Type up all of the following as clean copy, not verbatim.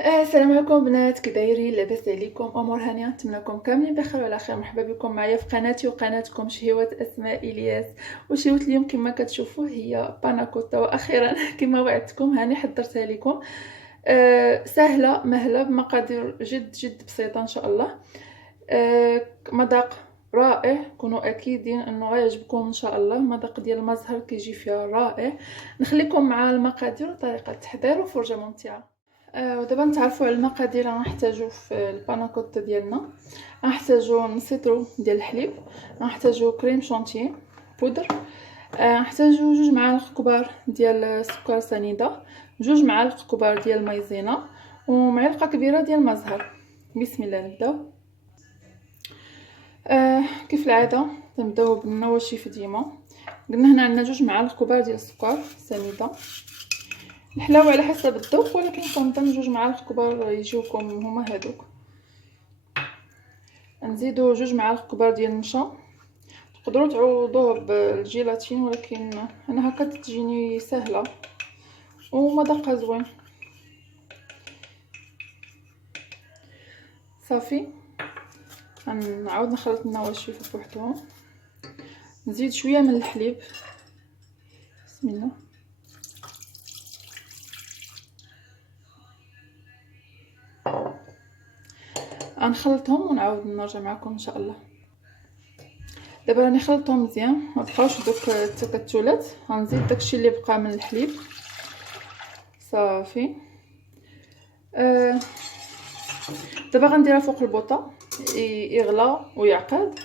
السلام عليكم بنات، كي دايرين؟ لاباس عليكم؟ امور هانيه؟ نتمنىكم كاملين بخير وعلى خير. مرحبا بكم معايا في قناتي وقناتكم شهيوات اسماء الياس. وشهوة اليوم كما كتشوفوا هي باناكوتا، واخيرا كما وعدتكم هاني حضرتها لكم. سهله مهله بمقادير جد جد بسيطه ان شاء الله. مذاق رائع، كونوا اكيدين انه غيعجبكم ان شاء الله. مذاق ديال المزهر كيجي فيها رائع. نخليكم مع المقادير وطريقه التحضير وفرجه ممتعه. ودابا نتعرفوا على المقادير. غنحتاجو في الباناكوتا ديالنا، غنحتاجو نص لتر ديال الحليب، غنحتاجو كريم شونتيي بودر، غنحتاجو 2 معالق كبار ديال السكر سنيده، 2 معالق كبار ديال المايزينا، ومعلقه كبيره ديال المزهر. بسم الله نبداو. كيف العاده نبداو بالنواشف ديما. قلنا هنا عندنا 2 معالق كبار ديال السكر سنيده. الحلاوه على حسب الذوق، ولكن كنظن 2 معالق كبار يجيوكم هما هادوك. نزيدو 2 معالق كبار ديال النشا. تقدروا تعوضوه بالجيلاتين، ولكن انا هكا تجيني سهله ومذاقها زوين. صافي نعاود نخلط النواشف بوحدهم. نزيد شويه من الحليب. بسم الله. غنخلطهم ونعاود نرجع معكم ان شاء الله. دابا راني خلطتهم مزيان، ما بقاوش دوك التكتلات. غنزيد داكشي اللي بقى من الحليب. صافي. دابا غنديرها فوق البوطه يغلى ويعقد،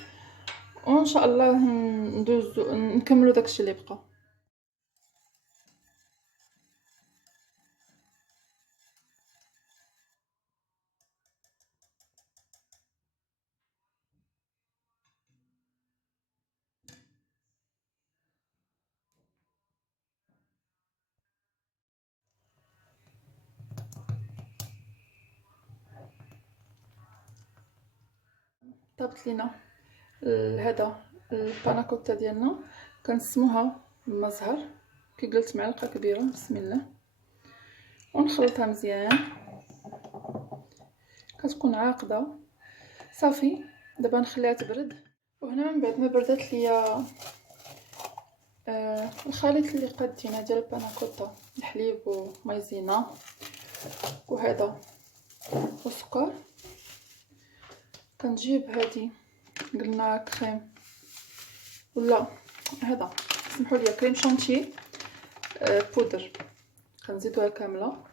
وان شاء الله ندوزو نكملو داكشي اللي بقى. طابت لينا هذا الباناكوتا ديالنا، كنسموها المزهر. كي قلت معلقه كبيره. بسم الله. ونخلطها مزيان، كتكون عاقده. صافي دابا نخليها تبرد. وهنا من بعد ما بردات ليا الخليط اللي قادينا ديال الباناكوتا، الحليب ومايزينا وهذا والسكر، كنجيب هذه قلنا كريم ولا هذا سمحوا لي كريم شونتي بودر، كنزيدوها كامله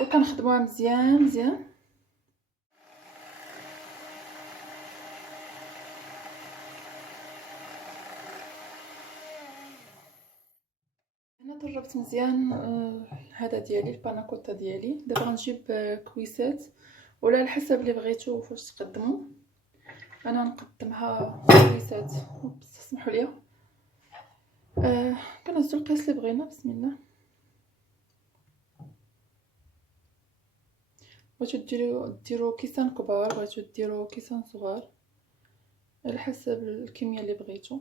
وكنخدموها مزيان مزيان. هنا دربت مزيان هذا ديالي الباناكوتا ديالي. دابا غنجيب كويسات ولا على حسب اللي بغيتو فاش تقدموا. انا نقدمها كويسات. اسمحوا لي. كنهزو القياس اللي بغينا. بسم الله. بغيتو ديروا كيسان كبار، بغيتو ديروا كيسان صغار، على حسب الكميه اللي بغيتو.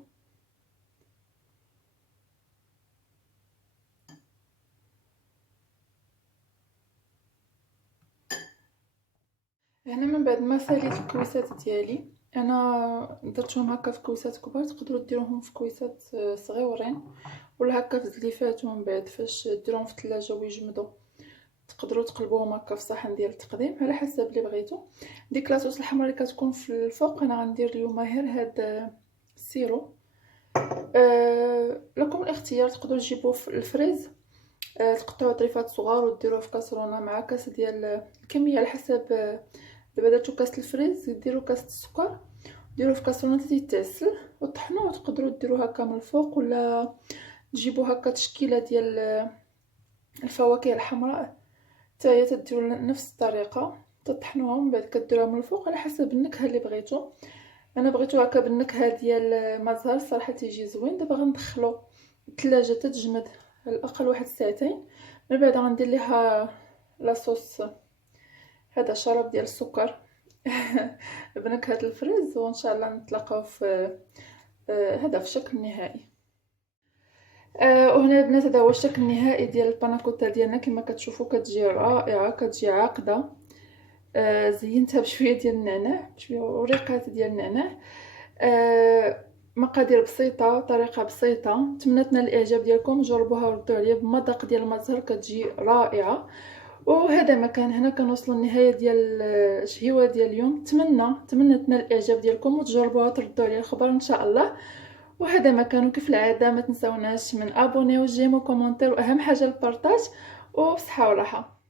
هنا من بعد ما ساليت الكويسات ديالي، انا درتهم هكا في كويسات كبار. تقدروا ديروهم في كويسات صغيورين ولا هكا في زليفات، ومن بعد فاش ديروهم في الثلاجه ويجمدوا تقدروا تقلبوهم هكا في صحن ديال التقديم على حسب اللي بغيتو. ديك لاصوص الحمراء اللي كتكون في الفوق انا غندير اليوم غير هاد السيرو. لكم الاختيار، تقدروا تجيبوه في الفريز، تقطعوا طريفات صغار وديروه في كاسرونه مع كاس ديال الكميه على حسب. دابا درتو كاس الفريز، ديروا كاس السكر، ديروه في كاسرونه تيتعسل وطحنوه. تقدروا ديروه هكا من الفوق، ولا تجيبوا هكا تشكيله ديال الفواكه الحمراء حتى هي تديروا نفس الطريقه، تطحنوها ومن بعد كديروها من الفوق على حسب النكهه اللي بغيتو. انا بغيتو هكا بالنكهه ديال المزهر صراحه تيجي زوين. دابا غندخلو الثلاجه تتجمد على الاقل 1 ساعتين. من بعد غندير ليها لاصوص، هذا شراب ديال السكر بنكهه الفريز، وان شاء الله نتلاقاو في هذا في الشكل النهائي. وهنا البنات هذا هو الشكل النهائي ديال الباناكوتا ديالنا. كما كتشوفوا كتجي رائعه، كتجي عاقده. زينتها بشويه ديال النعناع، بشويه وريقات ديال النعناع. مقادير بسيطه، طريقه بسيطه. نتمنى تنال الاعجاب ديالكم، جربوها وردوا عليا بمذاق ديال المزهر، كتجي رائعه. وهذا ما كان، هنا كنوصلوا للنهايه ديال الشهيوه ديال اليوم. نتمنى تنال الاعجاب ديالكم وتجربوها وتردوا عليا الخبر ان شاء الله. وهذا ما كان، كيف العاده ما تنساوناش من ابوني وجيم وكومونتير، واهم حاجه البارطاج. وبصحه وراحه.